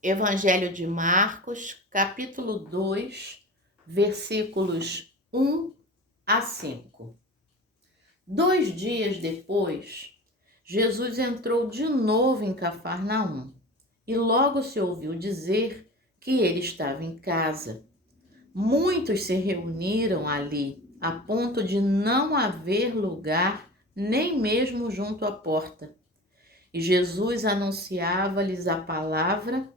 Evangelho de Marcos, capítulo 2, versículos 1 a 5. 2 dias depois, Jesus entrou de novo em Cafarnaum e logo se ouviu dizer que ele estava em casa. Muitos se reuniram ali, a ponto de não haver lugar nem mesmo junto à porta. E Jesus anunciava-lhes a palavra.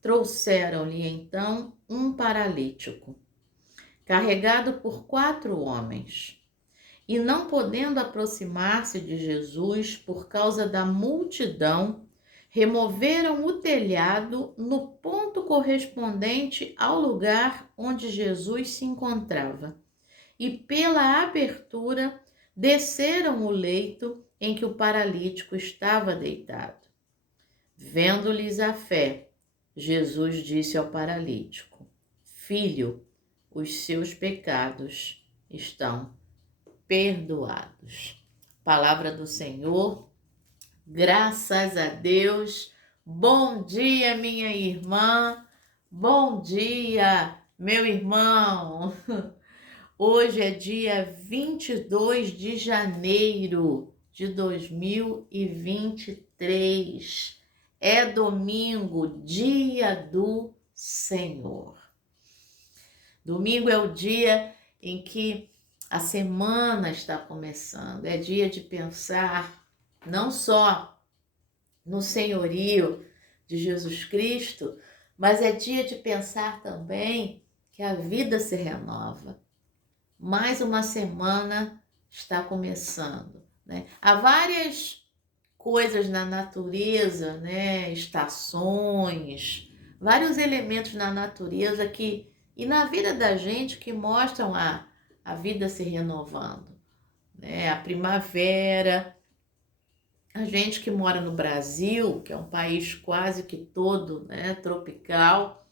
Trouxeram-lhe então um paralítico, carregado por 4 homens. E não podendo aproximar-se de Jesus por causa da multidão, removeram o telhado no ponto correspondente ao lugar onde Jesus se encontrava. E pela abertura desceram o leito em que o paralítico estava deitado. Vendo-lhes a fé, Jesus disse ao paralítico: Filho, os seus pecados estão perdoados. Palavra do Senhor, graças a Deus. Bom dia, minha irmã. Bom dia, meu irmão. Hoje é dia 22 de janeiro de 2023. É domingo, dia do Senhor. Domingo é o dia em que a semana está começando. É dia de pensar não só no senhorio de Jesus Cristo, mas é dia de pensar também que a vida se renova. Mais uma semana está começando, né? Há várias coisas na natureza, né? Estações, vários elementos na natureza e na vida da gente que mostram a vida se renovando, né? A primavera. A gente que mora no Brasil, que é um país quase que todo, né, tropical,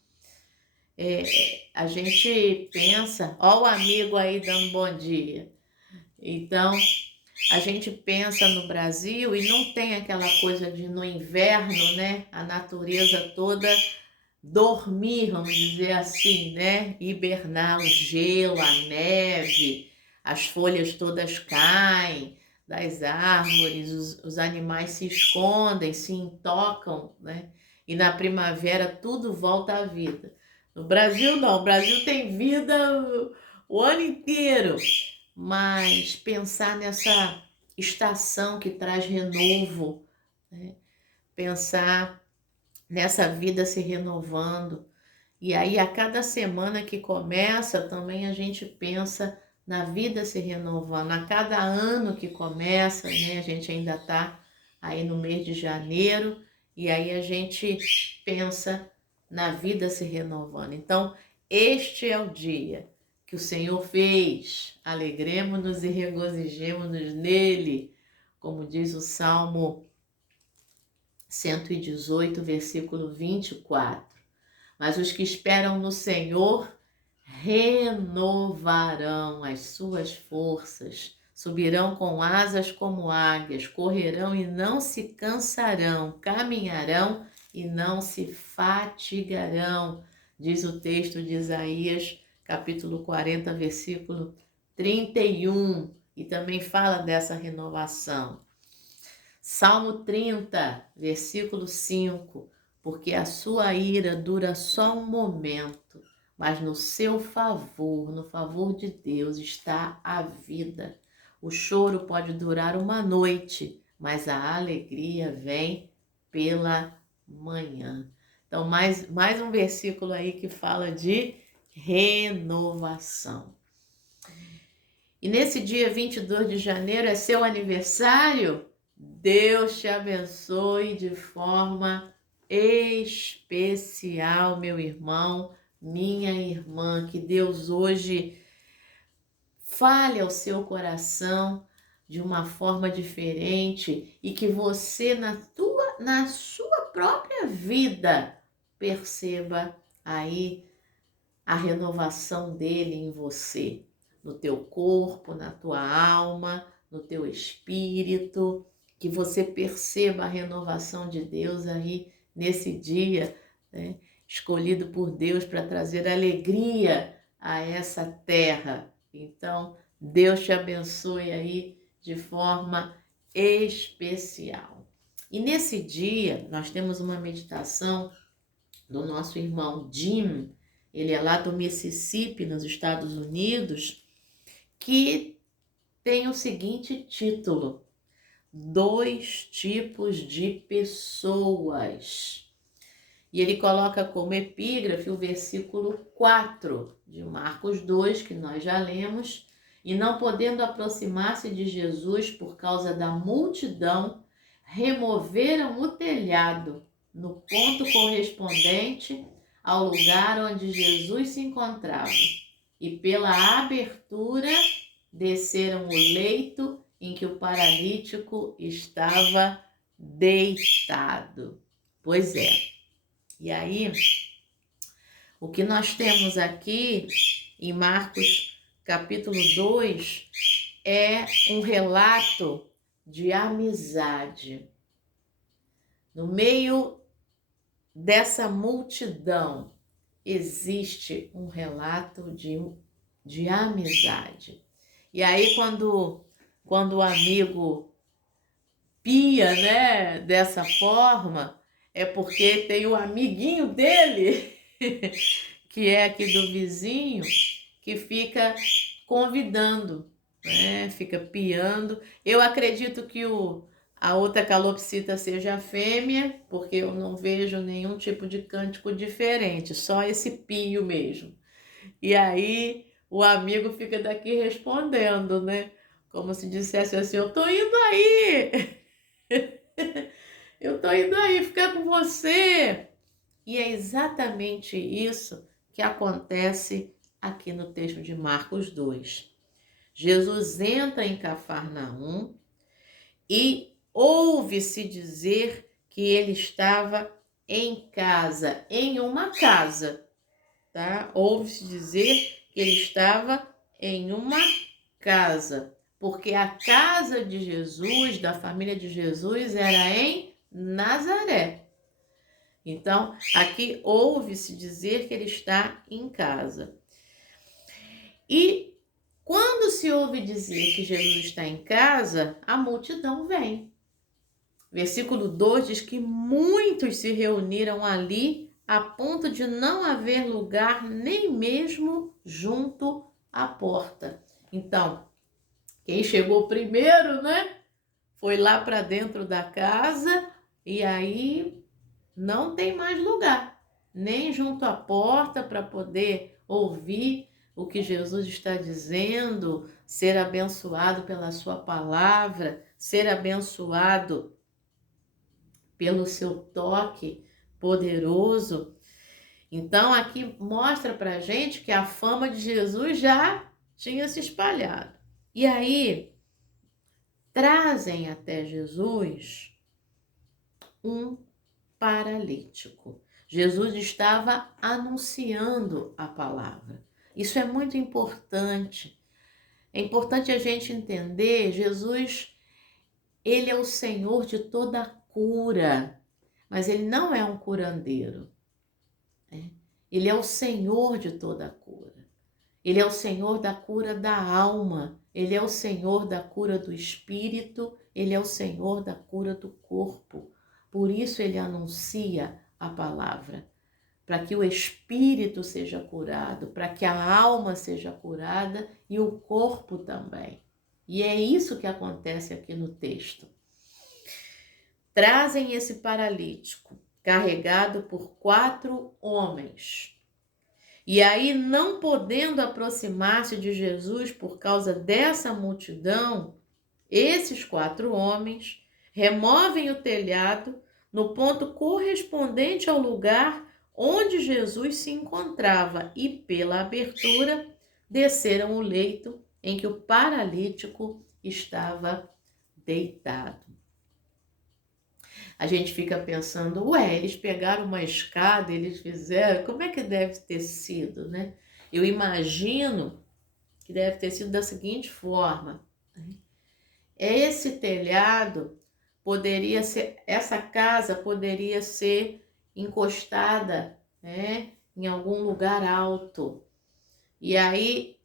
a gente pensa, ó o amigo aí dando bom dia. Então, a gente pensa no Brasil e não tem aquela coisa de no inverno, né, a natureza toda dormir, vamos dizer assim, né, hibernar, o gelo, a neve, as folhas todas caem das árvores, os animais se escondem, se intocam, né, e na primavera tudo volta à vida. No Brasil não, o Brasil tem vida o ano inteiro, mas pensar nessa estação que traz renovo, né? Pensar nessa vida se renovando. E aí, a cada semana que começa, também a gente pensa na vida se renovando. A cada ano que começa, né? A gente ainda está aí no mês de janeiro, e aí a gente pensa na vida se renovando. Então, este é o dia que o Senhor fez. Alegremo-nos e regozijemo-nos nele, como diz o Salmo 118, versículo 24. Mas os que esperam no Senhor renovarão as suas forças, subirão com asas como águias, correrão e não se cansarão, caminharão e não se fatigarão, diz o texto de Isaías, capítulo 40, versículo 31, e também fala dessa renovação. Salmo 30, versículo 5, porque a sua ira dura só um momento, mas no seu favor, no favor de Deus, está a vida. O choro pode durar uma noite, mas a alegria vem pela manhã. Então, mais um versículo aí que fala de renovação. E nesse dia 22 de janeiro é seu aniversário? Deus te abençoe de forma especial, meu irmão, minha irmã. Que Deus hoje fale ao seu coração de uma forma diferente e que você, na sua própria vida, perceba aí a renovação dele em você, no teu corpo, na tua alma, no teu espírito, que você perceba a renovação de Deus aí nesse dia né? Escolhido por Deus para trazer alegria a essa terra. Então, Deus te abençoe aí de forma especial. E nesse dia, nós temos uma meditação do nosso irmão Jim, ele é lá do Mississippi, nos Estados Unidos, que tem o seguinte título: 2 tipos de pessoas. E ele coloca como epígrafe o versículo 4 de Marcos 2, que nós já lemos: e não podendo aproximar-se de Jesus por causa da multidão, removeram o telhado no ponto correspondente ao lugar onde Jesus se encontrava, e pela abertura desceram o leito em que o paralítico estava deitado. Pois é. E aí, o que nós temos aqui em Marcos capítulo 2 é um relato de amizade. No meio dessa multidão existe um relato de amizade. E aí, quando o amigo pia, né, dessa forma, é porque tem o amiguinho dele, que é aqui do vizinho, que fica convidando, né, fica piando. Eu acredito que a outra calopsita seja a fêmea, porque eu não vejo nenhum tipo de cântico diferente, só esse pio mesmo. E aí o amigo fica daqui respondendo, né? Como se dissesse assim: eu tô indo aí, eu tô indo aí ficar com você. E é exatamente isso que acontece aqui no texto de Marcos 2. Jesus entra em Cafarnaum e ouve-se dizer que ele estava em casa, em uma casa, tá? Ouve-se dizer que ele estava em uma casa, porque a casa de Jesus, da família de Jesus, era em Nazaré. Então, aqui ouve-se dizer que ele está em casa. E quando se ouve dizer que Jesus está em casa, a multidão vem. Versículo 2 diz que muitos se reuniram ali a ponto de não haver lugar nem mesmo junto à porta. Então, quem chegou primeiro, né, foi lá para dentro da casa e aí não tem mais lugar, nem junto à porta para poder ouvir o que Jesus está dizendo, ser abençoado pela sua palavra, ser abençoado pelo seu toque poderoso. Então aqui mostra pra gente que a fama de Jesus já tinha se espalhado. E aí trazem até Jesus um paralítico. Jesus estava anunciando a palavra. Isso é muito importante. É importante a gente entender, Jesus, ele é o Senhor de toda cura, mas ele não é um curandeiro, né? Ele é o Senhor de toda cura. Ele é o Senhor da cura da alma, ele é o Senhor da cura do espírito, ele é o Senhor da cura do corpo. Por isso ele anuncia a palavra, para que o espírito seja curado, para que a alma seja curada e o corpo também. E é isso que acontece aqui no texto. Trazem esse paralítico, carregado por 4 homens. E aí, não podendo aproximar-se de Jesus por causa dessa multidão, esses 4 homens removem o telhado no ponto correspondente ao lugar onde Jesus se encontrava e, pela abertura, desceram o leito em que o paralítico estava deitado. A gente fica pensando, eles pegaram uma escada, eles fizeram, como é que deve ter sido, né? Eu imagino que deve ter sido da seguinte forma: esse telhado poderia ser, essa casa poderia ser encostada, né, em algum lugar alto. E aí,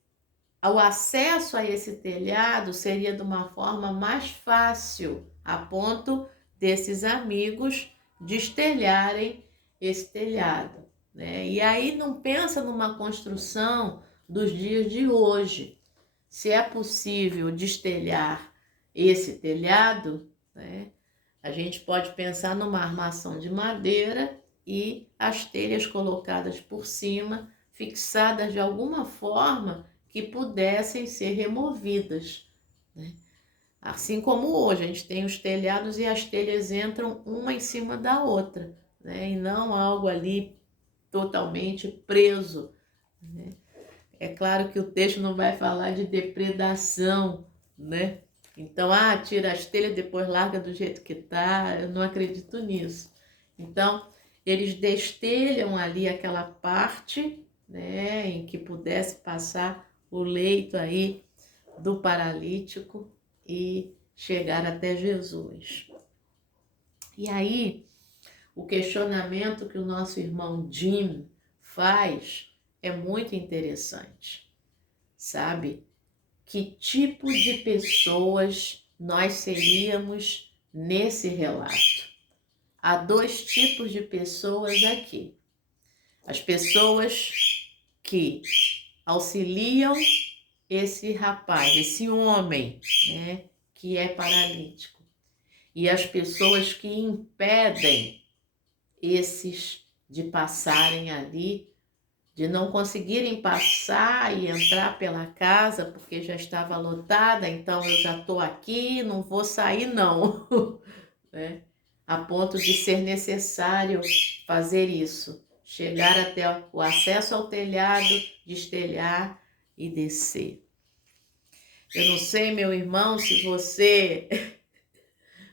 o acesso a esse telhado seria de uma forma mais fácil, a ponto desses amigos destelharem esse telhado, né? E aí não pensa numa construção dos dias de hoje. Se é possível destelhar esse telhado, né, a gente pode pensar numa armação de madeira e as telhas colocadas por cima, fixadas de alguma forma que pudessem ser removidas, né? Assim como hoje, a gente tem os telhados e as telhas entram uma em cima da outra, né? E não algo ali totalmente preso, né? É claro que o texto não vai falar de depredação, né? Então, tira as telhas, depois larga do jeito que tá. Eu não acredito nisso. Então, eles destelham ali aquela parte, né, em que pudesse passar o leito aí do paralítico e chegar até Jesus. E aí, o questionamento que o nosso irmão Jim faz é muito interessante, sabe? Que tipo de pessoas nós seríamos nesse relato? Há dois tipos de pessoas aqui. As pessoas que auxiliam esse rapaz, esse homem, né, que é paralítico. E as pessoas que impedem esses de passarem ali, de não conseguirem passar e entrar pela casa porque já estava lotada, então eu já estou aqui, não vou sair não, né? A ponto de ser necessário fazer isso, chegar até o acesso ao telhado, destelhar e descer. Eu não sei, meu irmão, se você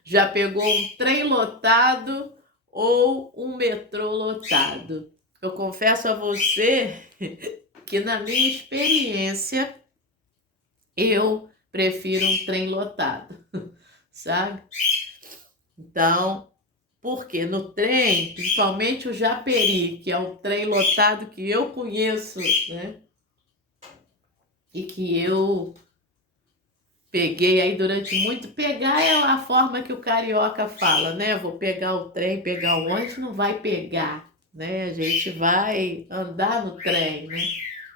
já pegou um trem lotado ou um metrô lotado. Eu confesso a você que na minha experiência eu prefiro um trem lotado, sabe? Então, porque no trem, principalmente o Japeri, que é o trem lotado que eu conheço, né? E que eu peguei aí durante muito. Pegar é a forma que o carioca fala, né? Vou pegar o trem, pegar o ônibus, não vai pegar, né? A gente vai andar no trem, né?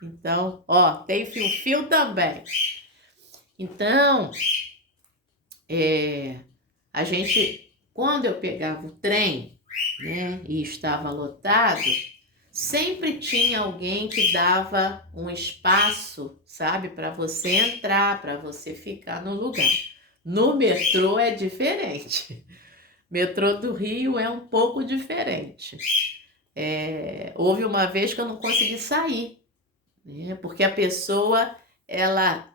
Então, tem fio-fio também. Então, a gente, quando eu pegava o trem, né, e estava lotado, sempre tinha alguém que dava um espaço, sabe, para você entrar, para você ficar no lugar. No metrô é diferente. Metrô do Rio é um pouco diferente. Houve uma vez que eu não consegui sair, né, porque a pessoa, ela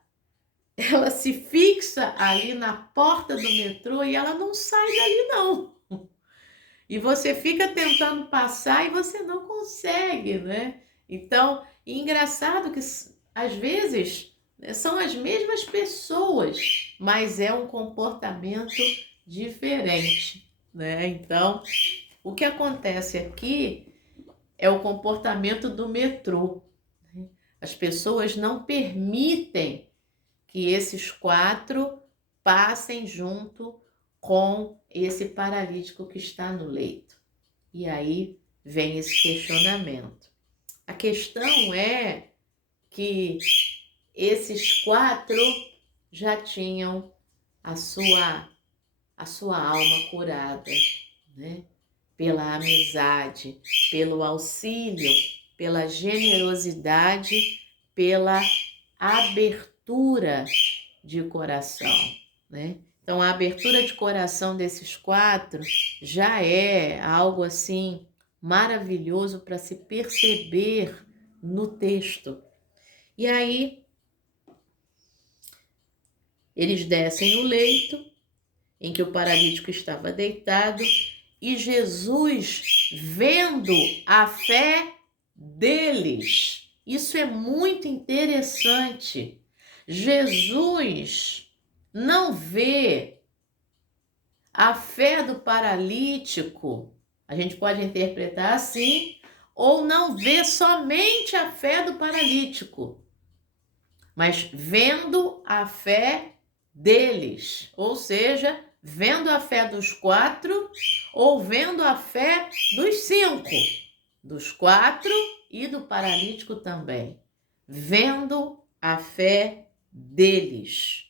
se fixa ali na porta do metrô e ela não sai dali não. E você fica tentando passar e você não consegue, né? Então, engraçado que às vezes, né, são as mesmas pessoas, mas é um comportamento diferente, né? Então, o que acontece aqui é o comportamento do metrô, né? As pessoas não permitem que esses 4 passem junto com esse paralítico que está no leito. E aí vem esse questionamento. A questão é que esses 4 já tinham a sua alma curada, né? Pela amizade, pelo auxílio, pela generosidade, pela abertura de coração, né? Então, a abertura de coração desses 4 já é algo assim maravilhoso para se perceber no texto. E aí, eles descem no leito em que o paralítico estava deitado e Jesus, vendo a fé deles, isso é muito interessante. Jesus não vê a fé do paralítico A gente pode interpretar assim, ou não ver somente a fé do paralítico, mas vendo a fé deles, ou seja, vendo a fé dos 4 ou vendo a fé dos 5, dos 4 e do paralítico também, vendo a fé deles.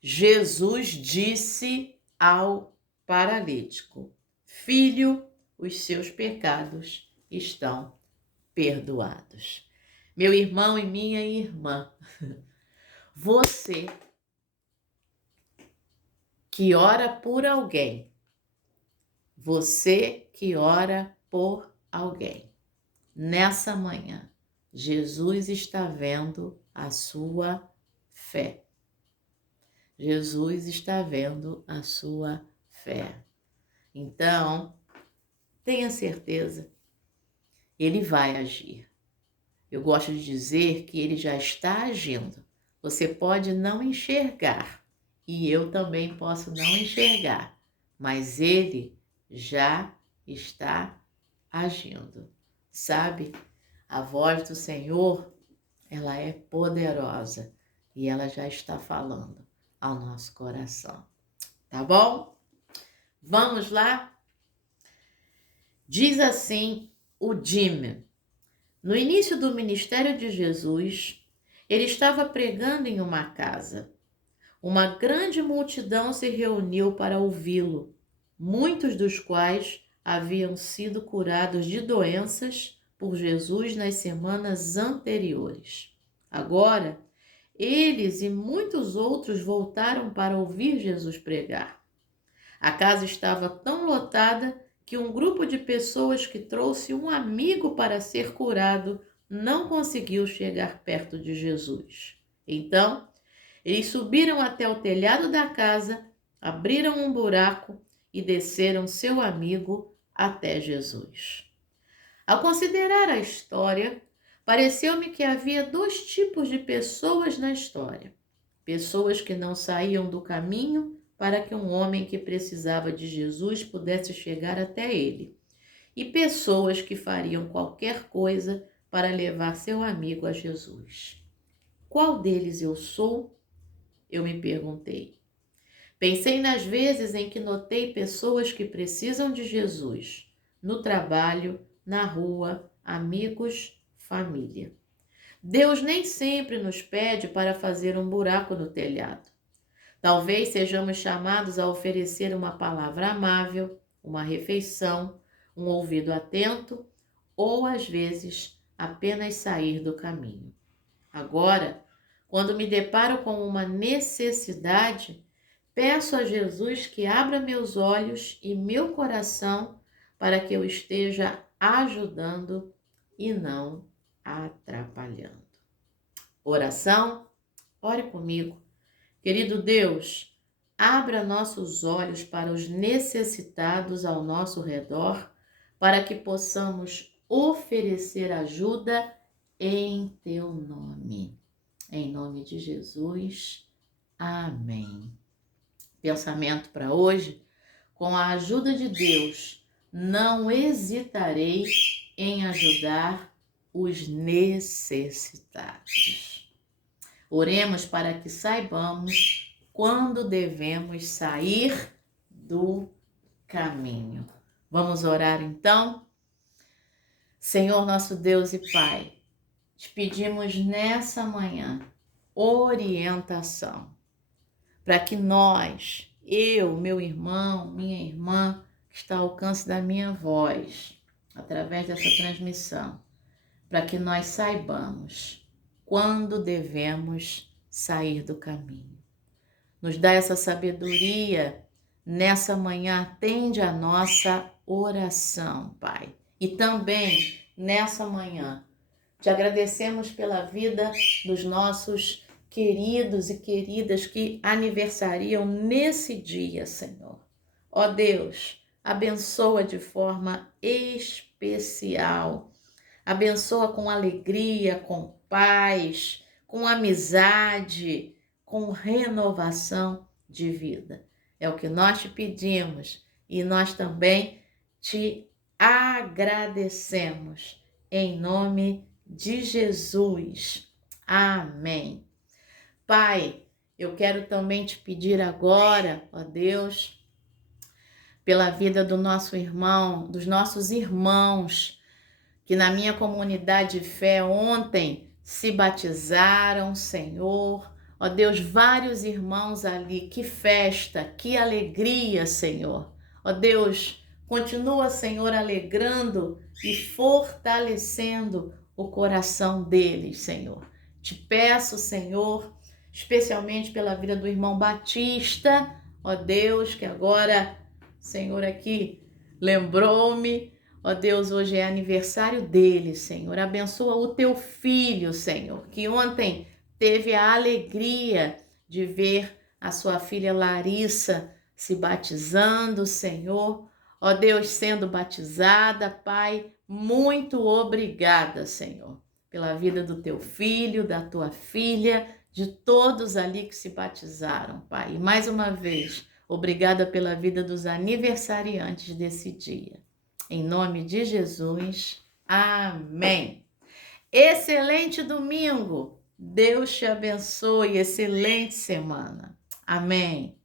Jesus disse ao paralítico: Filho, os seus pecados estão perdoados. Meu irmão e minha irmã, você que ora por alguém, você que ora por alguém, nessa manhã, Jesus está vendo a sua fé. Jesus está vendo a sua fé. Então, tenha certeza, ele vai agir. Eu gosto de dizer que ele já está agindo. Você pode não enxergar, e eu também posso não enxergar, mas ele já está agindo. Sabe, a voz do Senhor, ela é poderosa e ela já está falando ao nosso coração. Tá bom? Vamos lá? Diz assim o Jim. No início do ministério de Jesus, ele estava pregando em uma casa. Uma grande multidão se reuniu para ouvi-lo, muitos dos quais haviam sido curados de doenças por Jesus nas semanas anteriores. Agora, eles e muitos outros voltaram para ouvir Jesus pregar. A casa estava tão lotada que um grupo de pessoas que trouxe um amigo para ser curado não conseguiu chegar perto de Jesus. Então, eles subiram até o telhado da casa, abriram um buraco e desceram seu amigo até Jesus. Ao considerar a história, pareceu-me que havia 2 tipos de pessoas na história. Pessoas que não saíam do caminho para que um homem que precisava de Jesus pudesse chegar até ele, e pessoas que fariam qualquer coisa para levar seu amigo a Jesus. Qual deles eu sou? Eu me perguntei. Pensei nas vezes em que notei pessoas que precisam de Jesus, no trabalho, na rua, amigos, família. Deus nem sempre nos pede para fazer um buraco no telhado. Talvez sejamos chamados a oferecer uma palavra amável, uma refeição, um ouvido atento ou, às vezes, apenas sair do caminho. Agora, quando me deparo com uma necessidade, peço a Jesus que abra meus olhos e meu coração para que eu esteja ajudando e não atrapalhando. Oração? Ore comigo. Querido Deus, abra nossos olhos para os necessitados ao nosso redor, para que possamos oferecer ajuda em teu nome. Em nome de Jesus. Amém. Pensamento para hoje: com a ajuda de Deus, não hesitarei em ajudar os necessitados. Oremos para que saibamos quando devemos sair do caminho. Vamos orar então? Senhor nosso Deus e Pai, te pedimos nessa manhã orientação para que nós, eu, meu irmão, minha irmã, que está ao alcance da minha voz, através dessa transmissão, para que nós saibamos quando devemos sair do caminho. Nos dá essa sabedoria nessa manhã, atende a nossa oração, Pai. E também nessa manhã, te agradecemos pela vida dos nossos queridos e queridas que aniversariam nesse dia, Senhor. Ó Deus, abençoa de forma especial. Abençoa com alegria, com paz, com amizade, com renovação de vida. É o que nós te pedimos e nós também te agradecemos. Em nome de Jesus. Amém. Pai, eu quero também te pedir agora, ó Deus, pela vida do nosso irmão, dos nossos irmãos, que na minha comunidade de fé ontem se batizaram, Senhor. Ó Deus, vários irmãos ali, que festa, que alegria, Senhor. Ó Deus, continua, Senhor, alegrando e fortalecendo o coração deles, Senhor. Te peço, Senhor, especialmente pela vida do irmão Batista, ó Deus, que agora, Senhor, aqui lembrou-me, ó Deus, hoje é aniversário dele, Senhor. Abençoa o teu filho, Senhor, que ontem teve a alegria de ver a sua filha Larissa se batizando, Senhor. Ó Deus, sendo batizada, Pai, muito obrigada, Senhor, pela vida do teu filho, da tua filha, de todos ali que se batizaram, Pai. E mais uma vez, obrigada pela vida dos aniversariantes desse dia. Em nome de Jesus, amém. Excelente domingo. Deus te abençoe. Excelente semana. Amém.